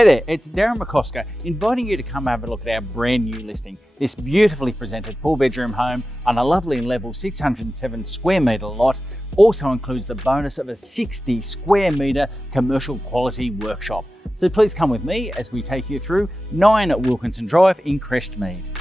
Hey there, it's Darren McCosker inviting you to come have a look at our brand new listing. This beautifully presented 4-bedroom home on a lovely level 607 square metre lot also includes the bonus of a 60 square metre commercial quality workshop. So please come with me as we take you through 9 Wilkinson Drive in Crestmead.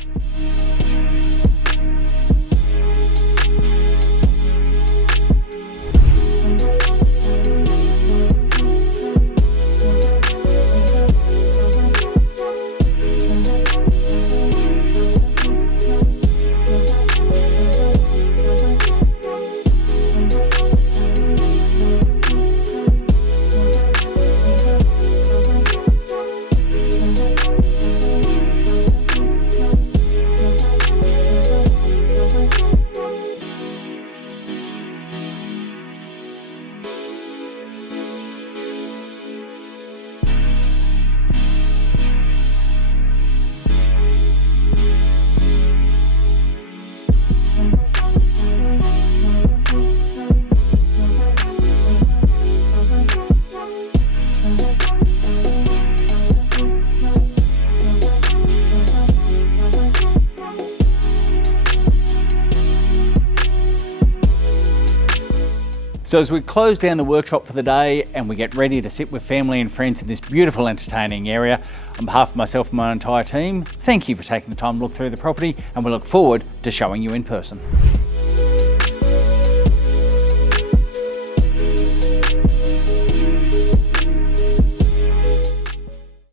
So as we close down the workshop for the day and we get ready to sit with family and friends in this beautiful entertaining area, on behalf of myself and my entire team, thank you for taking the time to look through the property, and we look forward to showing you in person.